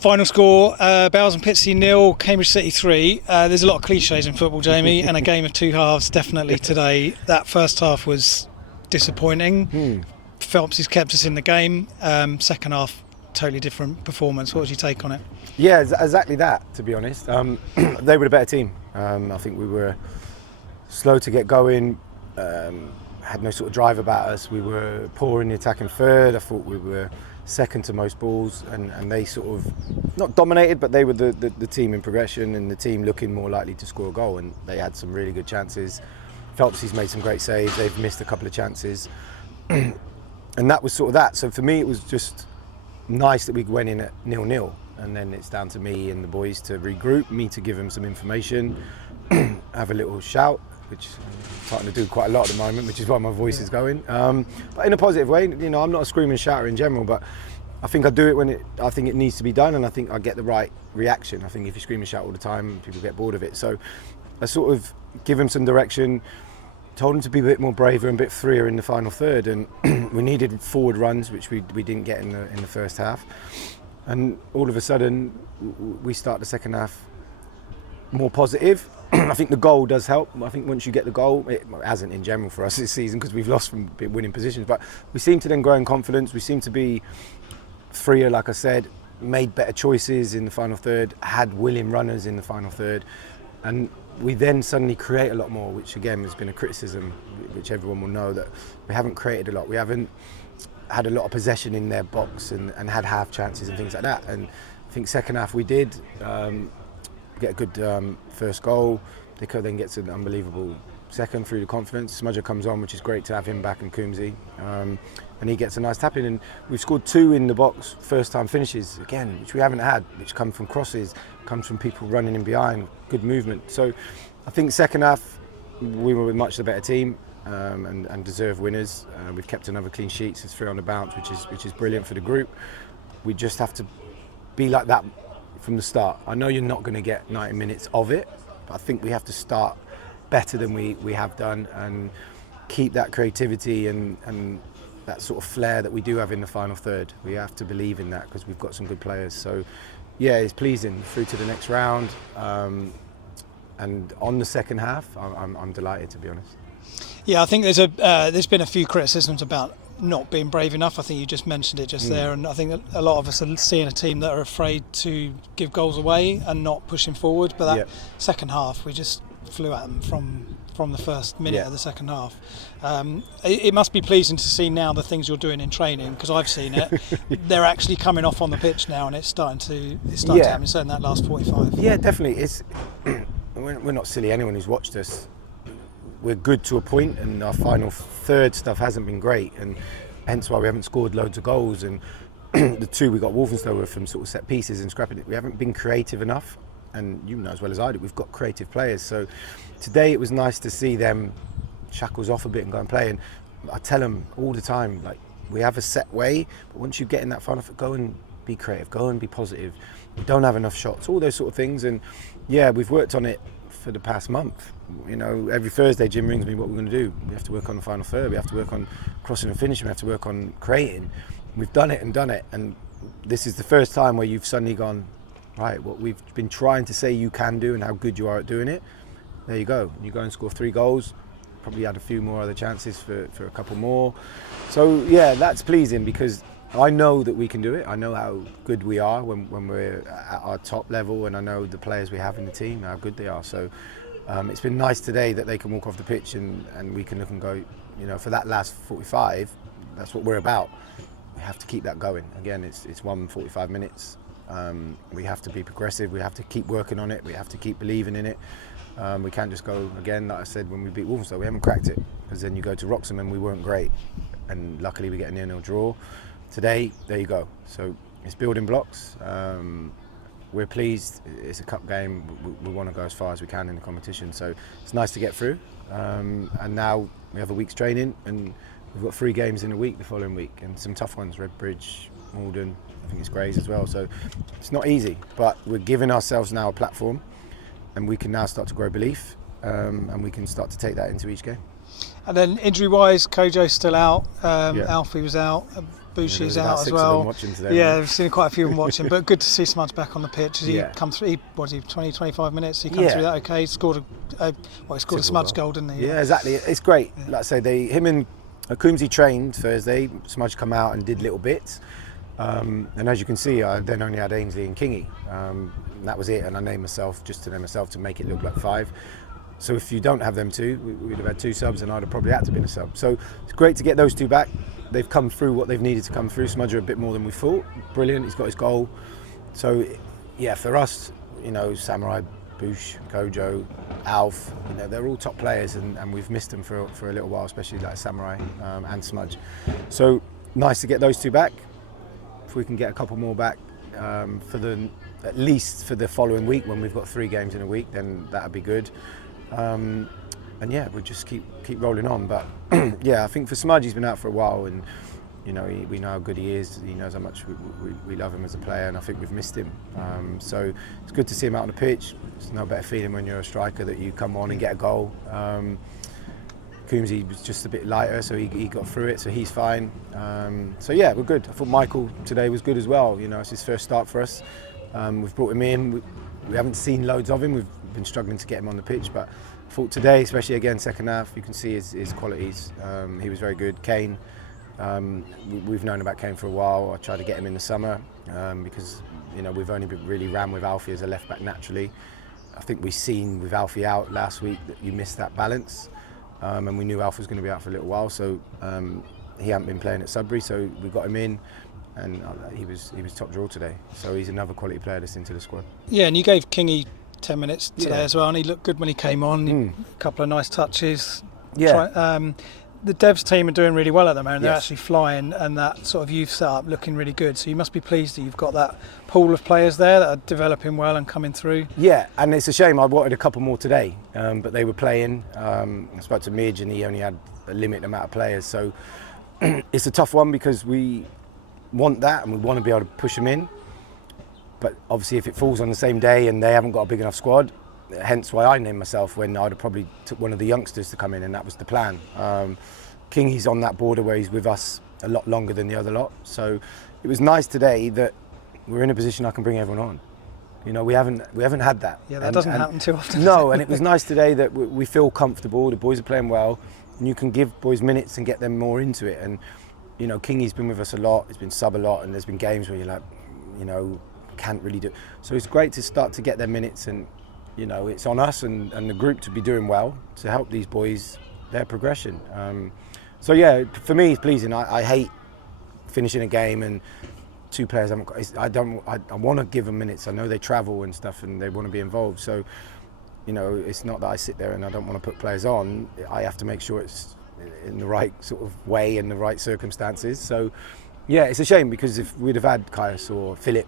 Final score, Bowes and Pitsea 0, Cambridge City 3. There's a lot of cliches in football, Jamie, and a game of two halves definitely today. That first half was disappointing. Phelps has kept us in the game. Second half, totally different performance. What was your take on it? Yeah, exactly that, to be honest. They were the better team. I think we were slow to get going, had no sort of drive about us. We were poor in the attacking third. I thought we were second to most balls, and they sort of not dominated, but they were the team in progression and the team looking more likely to score a goal, and they had some really good chances. Phelps, he's made some great saves. They've missed a couple of chances. And that was sort of that. So for me, it was just nice that we went in at 0-0, and then it's down to me and the boys to regroup, me to give them some information, have a little shout, which I'm starting to do quite a lot at the moment, which is why my voice is going. But in a positive way, you know, I'm not a screaming shouter in general, but I think I do it when I think it needs to be done, and I think I get the right reaction. I think if you scream and shout all the time, people get bored of it. So I sort of give them some direction, told them to be a bit more braver and a bit freer in the final third, and we needed forward runs, which we didn't get in the first half. And all of a sudden, we start the second half more positive. I think the goal does help. I think once you get the goal, it hasn't in general for us this season because we've lost from winning positions, but we seem to then grow in confidence. We seem to be freer, like I said, made better choices in the final third, had willing runners in the final third, and we then suddenly create a lot more, which again has been a criticism, which everyone will know, that we haven't created a lot. We haven't had a lot of possession in their box and had half chances and things like that. And I think second half we did get a good first goal. Dicko then gets an unbelievable second through the confidence. Smudger comes on, which is great to have him back, and Coombsy. And he gets a nice tap in, and we've scored 2 in the box, first time finishes again, which we haven't had, which come from crosses, comes from people running in behind, good movement. So I think second half we were much the better team, and deserved winners. We've kept another clean sheet, so it's 3 on the bounce, which is brilliant for the group. We just have to be like that from the start. I know you're not going to get 90 minutes of it, but I think we have to start better than we have done, and keep that creativity and that sort of flair that we do have in the final third. We have to believe in that because we've got some good players. So yeah, it's pleasing through to the next round, and on the second half I'm delighted, to be honest. Yeah, I think there's been a few criticisms about not being brave enough. I think you just mentioned it just there, and I think a lot of us are seeing a team that are afraid to give goals away and not pushing forward, but that second half we just flew at them from the first minute of the second half. It must be pleasing to see now the things you're doing in training, because I've seen it. They're actually coming off on the pitch now, and it's starting to happen, so in that last 45. Yeah, definitely. We're not silly. Anyone who's watched us, we're good to a point, and our final third stuff hasn't been great, and hence why we haven't scored loads of goals. And the 2 we got Walthamstow were from sort of set pieces and scrapping it. We haven't been creative enough, and you know as well as I do, we've got creative players. So today it was nice to see them shackles off a bit and go and play. And I tell them all the time, like, we have a set way, but once you get in that final, go and be creative, go and be positive. We don't have enough shots, all those sort of things. And yeah, we've worked on it for the past month. You know, every Thursday Jim rings me, what we're going to do. We have to work on the final third, we have to work on crossing and finishing, we have to work on creating. We've done it, and this is the first time where you've suddenly gone, right, what we've been trying to say you can do and how good you are at doing it, there you go. You go and score 3 goals, probably had a few more other chances for a couple more. So yeah, that's pleasing, because I know that we can do it. I know how good we are when we're at our top level, and I know the players we have in the team, how good they are. So it's been nice today that they can walk off the pitch and we can look and go, you know, for that last 45, that's what we're about. We have to keep that going. Again, it's 145 minutes. We have to be progressive, we have to keep working on it, we have to keep believing in it. We can't just go, again, like I said, when we beat Walthamstow, we haven't cracked it, because then you go to Wroxham and we weren't great, and luckily we get a 0-0 draw. Today, there you go. So it's building blocks. We're pleased. It's a cup game. We want to go as far as we can in the competition. So it's nice to get through. And now we have a week's training, and we've got 3 games in a week the following week, and some tough ones: Redbridge, Malden. I think it's Grays as well. So it's not easy, but we're giving ourselves now a platform, and we can now start to grow belief, and we can start to take that into each game. And then injury-wise, Kojo's still out. Yeah. Alfie was out. There was Bushi's about out as 6 of well. them watching today, Yeah, wasn't we've seen quite a few of them watching, but good to see Smudge back on the pitch. He Yeah. come through. Was he 20, 25 minutes? He come Yeah. through that okay. He scored he scored a Simple Smudge goal. goal, didn't he? Yeah, exactly. It's great. Like I say, him and Coombsy trained Thursday. Smudge come out and did little bits. And as you can see, I then only had Ainsley and Kingy. And that was it. And I named myself just to name myself to make it look like 5. So if you don't have them two, we'd have had 2 subs, and I'd have probably had to be a sub. So it's great to get those 2 back. They've come through what they've needed to come through. Smudger a bit more than we thought. Brilliant. He's got his goal. So yeah, for us, Samurai, Bush, Kojo, Alf, they're all top players, and we've missed them for a little while, especially like Samurai and Smudge. So nice to get those 2 back. If we can get a couple more back at least for the following week, when we've got 3 games in a week, then that'd be good. And yeah, we'll just keep rolling on. But yeah, I think for Smudge, he's been out for a while, and we know how good he is. He knows how much we love him as a player, and I think we've missed him. So it's good to see him out on the pitch. It's no better feeling when you're a striker that you come on and get a goal. Coombsy was just a bit lighter, so he got through it, so he's fine. So yeah, we're good. I thought Michael today was good as well. It's his first start for us. We've brought him in. We haven't seen loads of him. We've been struggling to get him on the pitch, but I thought today, especially again second half, you can see his qualities. He was very good. Kane, we've known about Kane for a while. I tried to get him in the summer because we've only really ran with Alfie as a left back naturally. I think we've seen with Alfie out last week that you missed that balance, and we knew Alfie was going to be out for a little while, so he hadn't been playing at Sudbury, so we got him in. And he was top draw today, so he's another quality player that's into the squad. Yeah, and you gave Kingy 10 minutes today as well, and he looked good when he came on. A couple of nice touches. Yeah. The Devs team are doing really well at the moment. They're Yes. actually flying, and that sort of youth setup looking really good. So you must be pleased that you've got that pool of players there that are developing well and coming through. Yeah, and it's a shame. I wanted a couple more today, but they were playing. I spoke to Midge, and he only had a limited amount of players. So it's a tough one because we want that and we want to be able to push them in, but obviously if it falls on the same day and they haven't got a big enough squad, hence why I named myself, when I'd have probably took one of the youngsters to come in, and that was the plan. Kingy's on that border where he's with us a lot longer than the other lot, so it was nice today that we're in a position I can bring everyone on. We haven't had that. Yeah, that doesn't happen too often. No, and it was nice today that we feel comfortable, the boys are playing well, and you can give boys minutes and get them more into it. And Kingy's been with us a lot, he's been sub a lot, and there's been games where you're like, can't really do it. So it's great to start to get their minutes, and it's on us and the group to be doing well to help these boys, their progression. So yeah, for me it's pleasing. I hate finishing a game and 2 players haven't got, I want to give them minutes. I know they travel and stuff and they want to be involved. So it's not that I sit there and I don't want to put players on. I have to make sure it's in the right sort of way and the right circumstances. So yeah, it's a shame, because if we'd have had Caius or Philip,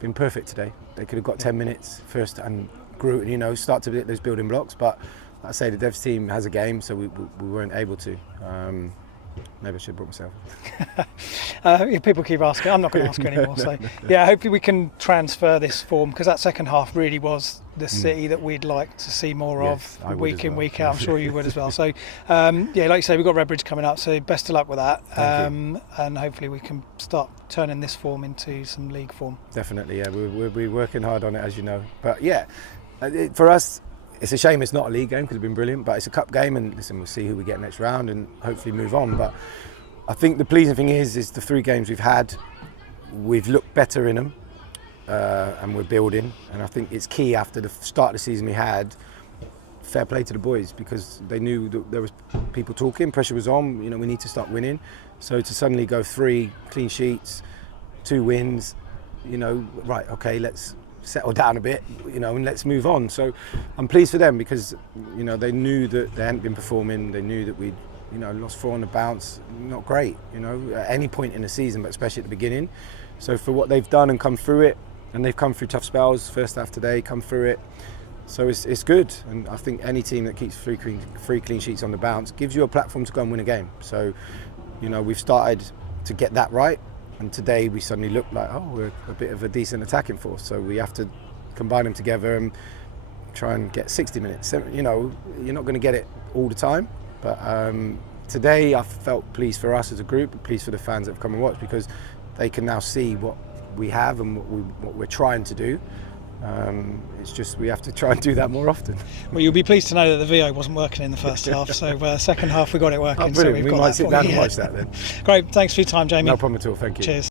been perfect today. They could have got 10 minutes first and grew, start to get those building blocks. But like I say, the Devs team has a game, so we weren't able to. Maybe I should have brought myself. People keep asking. I'm not going to ask anymore. So yeah, hopefully we can transfer this form, because that second half really was the City that we'd like to see more Yes, I of, would week as in, well. week out. I'm sure you would as well. So yeah, like you say, we've got Redbridge coming up, so best of luck with that. Thank and hopefully we can start turning this form into some league form. Definitely, yeah. We're working hard on it, as you know. But yeah, for us, it's a shame it's not a league game, because it's been brilliant, but it's a cup game, and listen, we'll see who we get next round and hopefully move on. But I think the pleasing thing is the 3 games we've had, we've looked better in them, and we're building. And I think it's key, after the start of the season we had, fair play to the boys, because they knew that there was people talking, pressure was on, we need to start winning. So to suddenly go 3 clean sheets, 2 wins, right, okay, let's settle down a bit, and let's move on. So I'm pleased for them, because they knew that they hadn't been performing. They knew that we'd lost 4 on the bounce. Not great, at any point in the season, but especially at the beginning. So for what they've done and come through it, and they've come through tough spells, first half today, come through it. So it's good, and I think any team that keeps 3 clean sheets on the bounce gives you a platform to go and win a game. So we've started to get that right. And today we suddenly look like, we're a bit of a decent attacking force. So we have to combine them together and try and get 60 minutes. You're not going to get it all the time, But today I felt pleased for us as a group, pleased for the fans that have come and watched, because they can now see what we have and what we're trying to do. It's just we have to try and do that more often. Well, you'll be pleased to know that the VO wasn't working in the first half, so second half we got it working. Oh, brilliant. So We got might that sit for down you. and watch that then. Great, thanks for your time, Jamie. No problem at all, thank you. Cheers.